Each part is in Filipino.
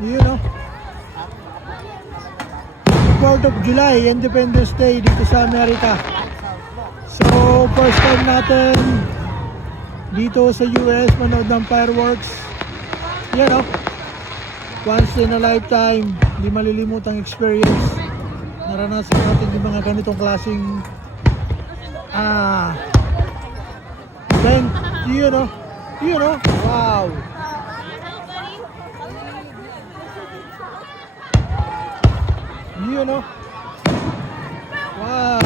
You know, 4th of July, Independence Day dito sa Amerika. So, first time natin dito sa US manood ng fireworks. You know, once in a lifetime, hindi malilimutang experience. Naranasan natin yung mga ganitong klaseng event. You know, wow. You know, wow.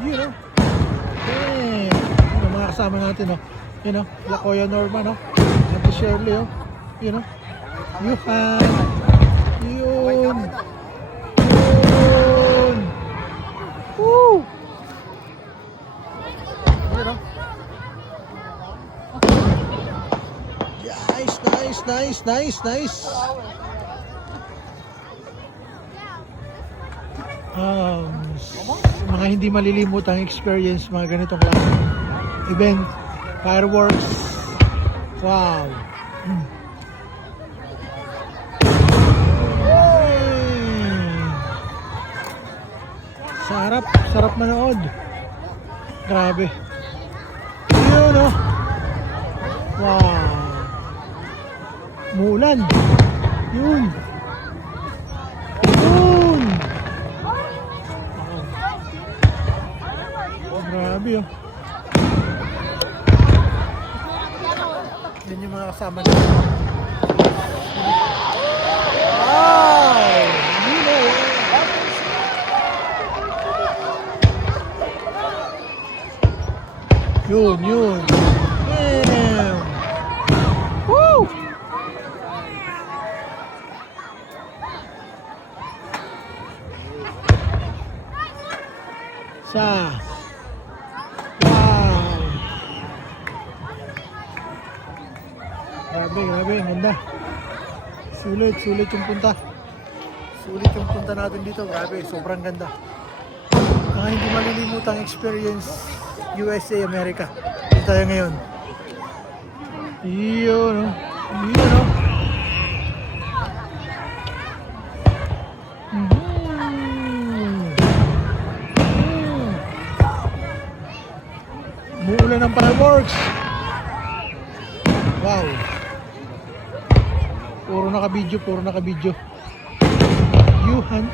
You know, yung mga kasama natin, no? You know, Lakoya Norma, no? Ate Shirley, oh. You know, Yuhan. Yun. Woo! You know? Nice. Mga hindi malilimutang experience, mga ganitong klaseng event, fireworks. Wow. Sarap manood. Grabe. Yun, no? Wow. Muulan. Yun. Oh, grabe, oh. Yan yung mga kasama natin. Wow! Yun. Damn! Woo! Wow! Grabe, ang ganda. Sulit yung punta. Sulit yung punta natin dito. Grabe, sobrang ganda. Mga hindi malilimutang experience, USA, Amerika. Dito tayo ngayon. Yun, no? Muulan ng fireworks. Wow. Puro naka-video. Yuhan.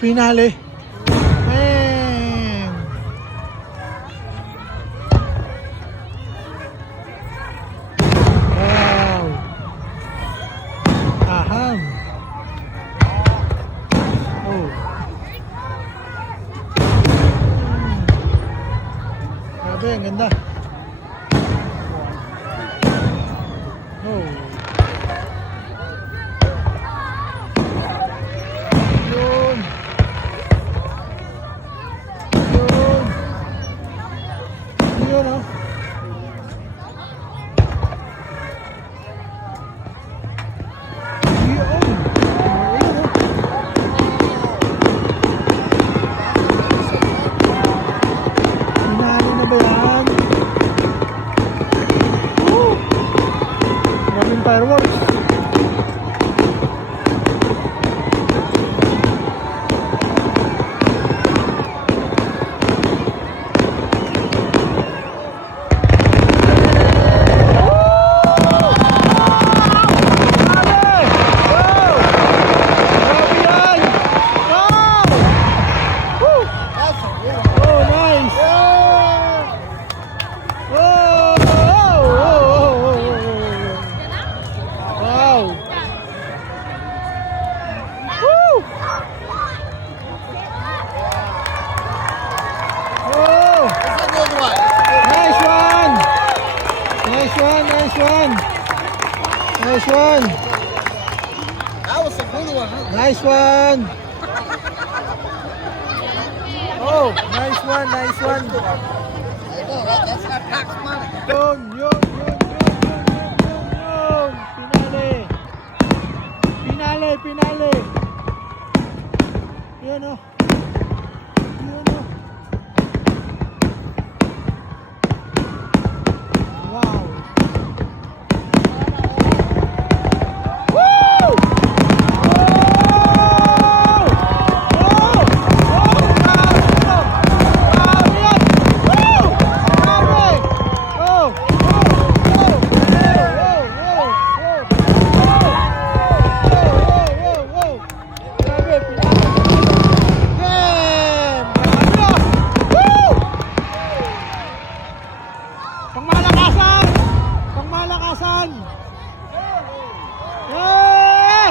Finale. Man. Wow. Aham. Oh. Grabe, ang ganda. Oh. Yun, oh. Pinali na ba yan? Woo! Maraming fireworks. Nice one. That was a good one, huh? Nice one. Oh, nice one. I know, that's not tax money. Yun. Pinali. Yun o. Yun o. Wow. Woo! Pangmalakasan! Pangmalakasan! Yeah!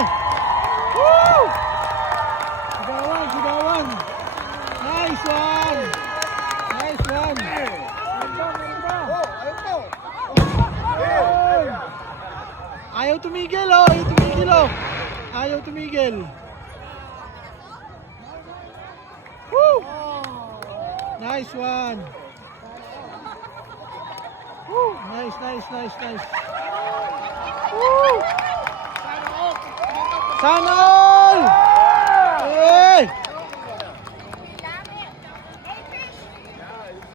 Woo! Sigawan, sigawan! Nice one! Nice one! Ganda, ganda! Ayaw tumigil oh! Ayaw tumigil oh! Ayaw tumigil! Woo! Nice one! Woo! Nice, nice, nice, nice! Woo! Sana all! Hey!